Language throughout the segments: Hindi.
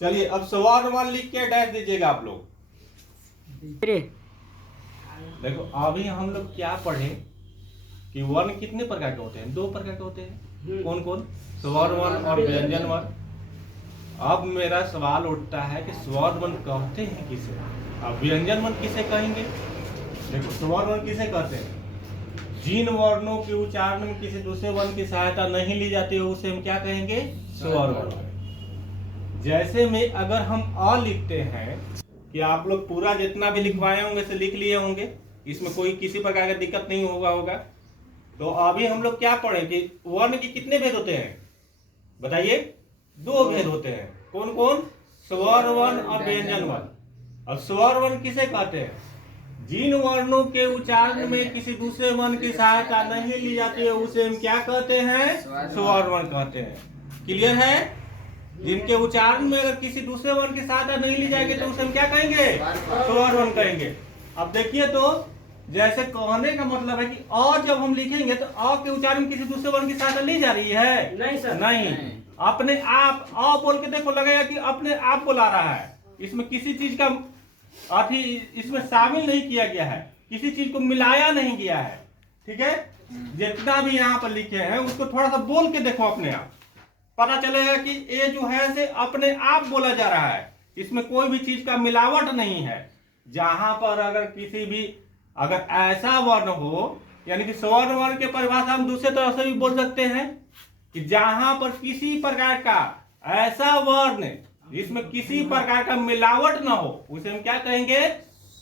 चलिए अब स्वर वर्ण लिख के डैश दीजिएगा आप लोग। देखो अभी हम लोग क्या पढ़े कि वर्ण कितने प्रकार के होते हैं? 2 प्रकार के होते हैं। कौन कौन? स्वर वर्ण और व्यंजन वर्ण। अब मेरा सवाल उठता है कि स्वर वर्ण कहते हैं किसे, अब व्यंजन वर्ण किसे कहेंगे? देखो स्वर वर्ण किसे कहते हैं? जिन वर्णों के उच्चारण में किसी दूसरे वर्ण की सहायता नहीं ली जाती है उसे हम क्या कहेंगे? स्वर वर्ण। जैसे में अगर हम अ लिखते हैं कि आप लोग पूरा जितना भी लिखवाए होंगे से लिख लिए होंगे, इसमें कोई किसी प्रकार का दिक्कत नहीं होगा। तो अभी हम लोग क्या पढ़े कि वर्ण के कितने भेद होते हैं? बताइए। 2 भेद होते हैं। कौन कौन? स्वर वर्ण और व्यंजन वर्ण। अब स्वर वर्ण किसे कहते हैं? जिन वर्णों के उच्चारण में किसी दूसरे वर्ण की सहायता नहीं ली जाती है उसे हम क्या कहते हैं? स्वर वर्ण कहते हैं। क्लियर है? जिनके उच्चारण में अगर किसी दूसरे वर्ण की सहायता नहीं ली जाएगी तो उसे हम क्या कहेंगे? स्वर वर्ण कहेंगे। अब देखिए तो जैसे कहने का मतलब है कि अ जब हम लिखेंगे तो अ के उच्चारण में किसी दूसरे वर्ण की सहायता ली जा रही है? नहीं सर, नहीं। अपने आप अ बोल के देखो, लगेगा कि अपने आप बुला रहा है। इसमें किसी चीज का अथी इसमें शामिल नहीं किया गया है, किसी चीज को मिलाया नहीं गया है। ठीक है? जितना भी यहाँ पर लिखे हैं उसको थोड़ा सा बोल के देखो, अपने आप पता चलेगा कि ये जो है से अपने आप बोला जा रहा है, इसमें कोई भी चीज का मिलावट नहीं है। जहां पर अगर किसी भी अगर ऐसा वर्ण हो, यानी कि स्वर वर्ण के परिभाषा हम दूसरे तरह से भी बोल सकते हैं कि जहां पर किसी प्रकार का ऐसा वर्ण जिसमें किसी प्रकार का मिलावट ना हो उसे हम क्या कहेंगे?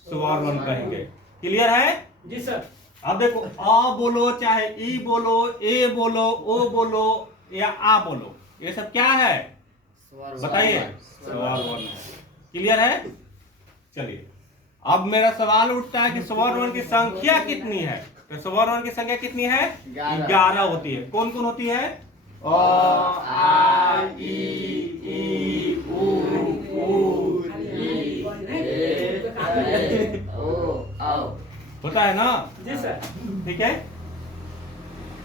स्वर वर्ण कहेंगे। क्लियर है? जी सर। अब देखो अ बोलो, चाहे ई बोलो, ए बोलो, ओ बोलो या आ बोलो, ये सब क्या है? बताइए। स्वर वर्ण है। क्लियर है? चलिए अब मेरा सवाल उठता है कि स्वर वर्ण की संख्या कितनी है? तो स्वर वर्ण की संख्या कितनी है? 11 होती है। कौन कौन होती है? अ, आ, ई, उ, होता है ना? जी सर। ठीक है,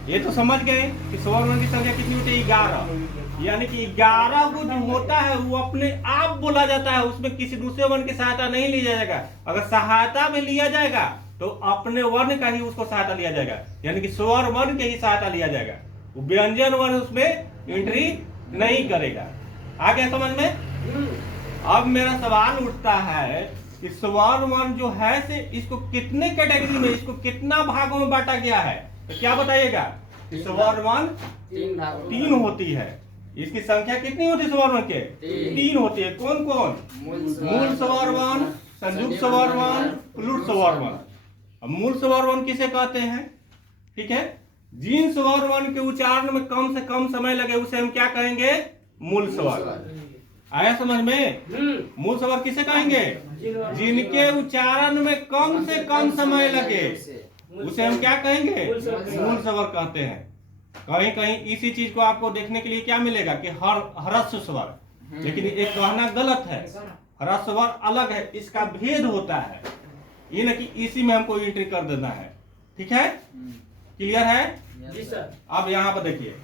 ये तो समझ गए कि स्वर वर्ण की संख्या कितनी होती है? 11। यानी कि 11 को जो होता है वो अपने आप बोला जाता है, उसमें किसी दूसरे वर्ण की सहायता नहीं ली जाएगा। अगर सहायता में लिया जाएगा तो अपने वर्ण का ही उसको सहायता लिया जाएगा, यानी कि स्वर वर्ण के ही सहायता लिया जाएगा। वो व्यंजन वर्ण उसमें एंट्री नहीं करेगा। आ गया समझ में? अब मेरा सवाल उठता है कि स्वर वर्ण जो है से इसको कितने कैटेगरी में, इसको कितना भागों में बांटा गया है? तो क्या बताइएगा? स्वर वर्ण 3 होती है। इसकी संख्या कितनी होती है? स्वर वर्ण के 3 होती है। कौन कौन? मूल स्वर वर्ण, संयुक्त स्वर वर्ण, प्लुट स्वर वर्ण। अब मूल स्वर वर्ण किसे कहते हैं? ठीक है, जिन स्वर वर्ण के उच्चारण में कम से कम समय लगे उसे हम क्या कहेंगे? मूल स्वर। आया समझ में? मूल स्वर किसे कहेंगे? जिनके उच्चारण में कम से कम समय लगे उसे हम क्या कहेंगे? मूल स्वर कहते हैं। कहीं कहीं इसी चीज को आपको देखने के लिए क्या मिलेगा कि ह्रस्व स्वर, लेकिन एक कहना गलत है। ह्रस्व स्वर अलग है, इसका भेद होता है। ये न कि इसी में हमको एंट्री कर देना है। ठीक है? क्लियर है? जी सर। अब यहाँ पर देखिए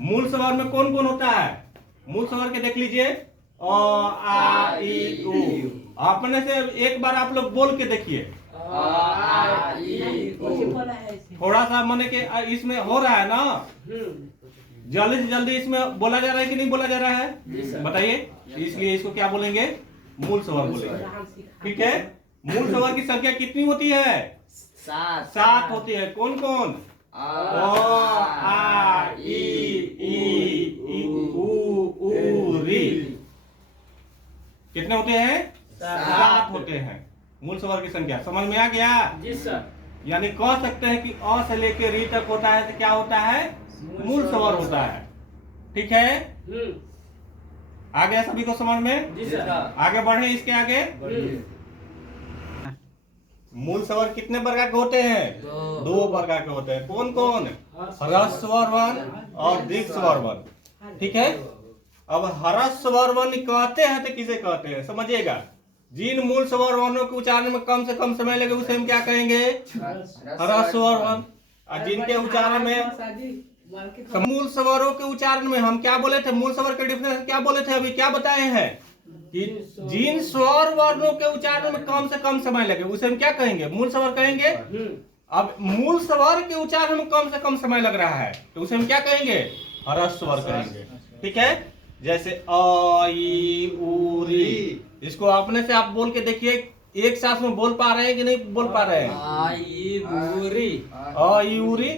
मूल स्वर में कौन कौन होता है? मूल स्वर के देख लीजिए, अ, आ, ई, उ। अपने से एक बार आप लोग बोल के देखिए। थोड़ा सा माने के इसमें हो रहा है ना, जल्दी से जल्दी इसमें बोला जा रहा है कि नहीं बोला जा रहा है? बताइए। इसलिए इसको क्या बोलेंगे? मूल स्वर बोलेंगे। ठीक है? मूल स्वर की संख्या कितनी होती है? 7 होती है। कौन कौन? आ, ई, उ, री। कितने होते हैं? 7 होते हैं मूल स्वर की संख्या। समझ में आ गया? जी सर। यानी कह सकते हैं कि अ से लेकर री तक होता है तो क्या होता है? मूल स्वर होता है। ठीक है? आ गया सभी को समझ में? जी सर। आगे बढ़े इसके आगे। मूल स्वर कितने प्रकार के होते हैं? 2 प्रकार के होते हैं। कौन कौन? ह्रस्व स्वर वर्ण और दीर्घ स्वर वर्ण। ठीक है? अब ह्रस्व स्वर वर्ण कहते हैं तो किसे कहते हैं? समझिएगा। जिन मूल स्वर वर्णों के उच्चारण में कम से कम समय लगे उसे हम क्या कहेंगे? ह्रस्व स्वर वर्ण। और जिनके उच्चारण में मूल स्वरों के उच्चारण में हम क्या बोले थे? मूल स्वर के डिफरेंस क्या बोले थे? अभी क्या बताए हैं? कि जिन स्वर वर्णों के उच्चारण में कम से कम समय लगे उसे हम क्या कहेंगे? मूल स्वर कहेंगे। अब मूल स्वर के उच्चारण में कम से कम समय लग रहा है तो उसे हम क्या कहेंगे? ह्रस्व स्वर कहेंगे। ठीक है, जैसे अ ई उ री, इसको अपने से आप बोल के देखिए, एक साथ में बोल पा रहे हैं कि नहीं बोल पा रहे हैं? आ ई उ री। अ ई उ री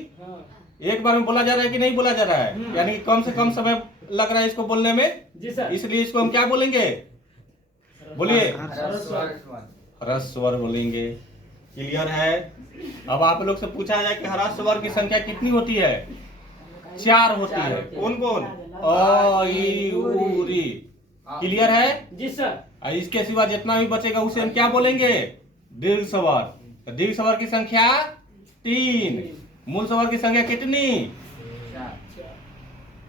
एक बार में बोला जा रहा है कि नहीं बोला जा रहा है? यानी कि कम से कम समय लग रहा है इसको बोलने में। जी सर। इसलिए इसको हम क्या बोलेंगे? बोलिए, ह्रस्व स्वर बोलेंगे। क्लियर है? अब आप लोग से पूछा जाए कि ह्रस्व स्वर की संख्या कितनी होती है? 4 होती है। कौन कौन? अ ई उ री। क्लियर है? जी सर। और इसके सिवा जितना भी बचेगा उसे हम क्या बोलेंगे? दीर्घ स्वर। दीर्घ स्वर की संख्या 3। मूल स्वर की संख्या कितनी?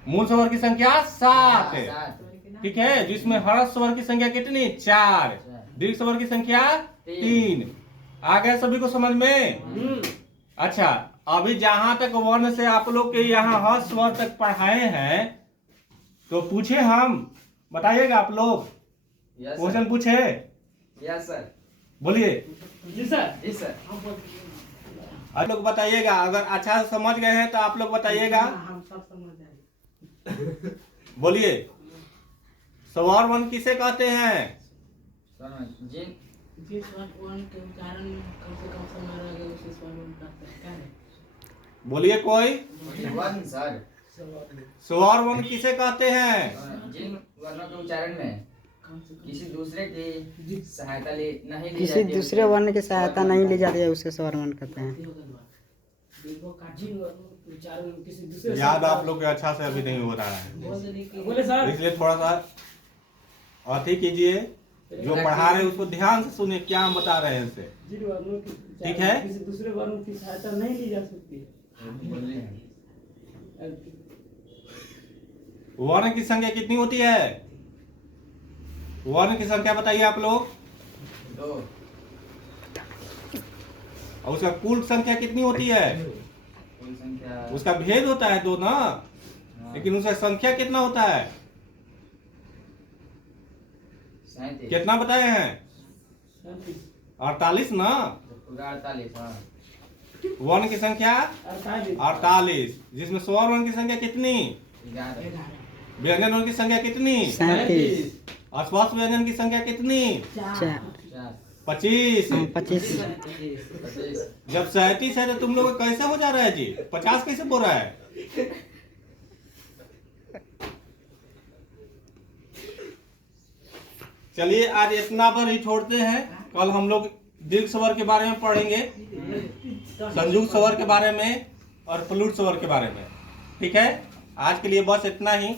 मूल स्वर की संख्या 7। ठीक है, जिसमें ह्रस्व स्वर की संख्या कितनी? 4। दीर्घ स्वर की संख्या 3। आ गए सभी को समझ में? अच्छा, अभी जहां तक वर्ण से आप लोग के यहाँ ह्रस्व स्वर तक पढ़ाए हैं तो पूछे हम, बताइएगा आप लोग? क्वेश्चन पूछे? Yes sir. बोलिए। जी सर। जी सर। आप लोग बताइएगा, अगर अच्छा से समझ गए हैं तो आप लोग बताइएगा। हम सब समझ जाएंगे। बोलिए, स्वर वर्ण किसे कहते हैं? जिन जिस वर्ण के उच्चारण में कम से कम समय लगे उसे स्वर वर्ण कहते हैं। क्या है? बोलिए कोई। One sir. स्वर वर्ण किसे कहते हैं? जिन वर्णों के उच्चारण में कम से कम किसी दूसरे की सहायता नहीं ली किसी जाती है, दूसरे वर्ण की सहायता नहीं ली जाती है उसे स्वर वर्ण कहते हैं। जिन उच्चारण में किसी दूसरे याद आप लोग के अच्छा से अभी नहीं हो रहा है, बोले सर। इसलिए थोड़ा सा अति कीजिए। जो पढ़ा रहे हैं उसको ध्यान से सुनिए, क्या हम बता रहे हैं इसे। जिन वर्णों की ठीक है? किसी दूसरे वर्ण की सहायता नहीं ली जा सकती है। बोल रहे हैं। वर्ण की संख्या कितनी होती है? वर्ण की संख्या बताइए आप लोग। 2। और उसका कुल संख्या कितनी होती है? कुल संख्या उसका भेद होता है 2 ना, लेकिन उसका संख्या कितना होता है? 37। कितना बताए हैं? 48 ना। पूरा 48। हाँ। वर्ण की संख्या 48, जिसमें स्वर वर्ण की संख्या कितनी? 11। व्यंजन वर्ण की संख्या कितनी? 37। अस्वस्थ व्यंजन की संख्या कितनी? 4। 25। 25। 25। जब 37 है तो तुम लोग का कैसे हो जा रहा है जी? 50 कैसे बोल रहा है? चलिए आज इतना पर ही छोड़ते हैं। कल हम लोग दीर्घ स्वर के बारे में पढ़ेंगे, संयुक्त स्वर के बारे में और प्लूट स्वर के बारे में। ठीक है, आज के लिए बस इतना ही।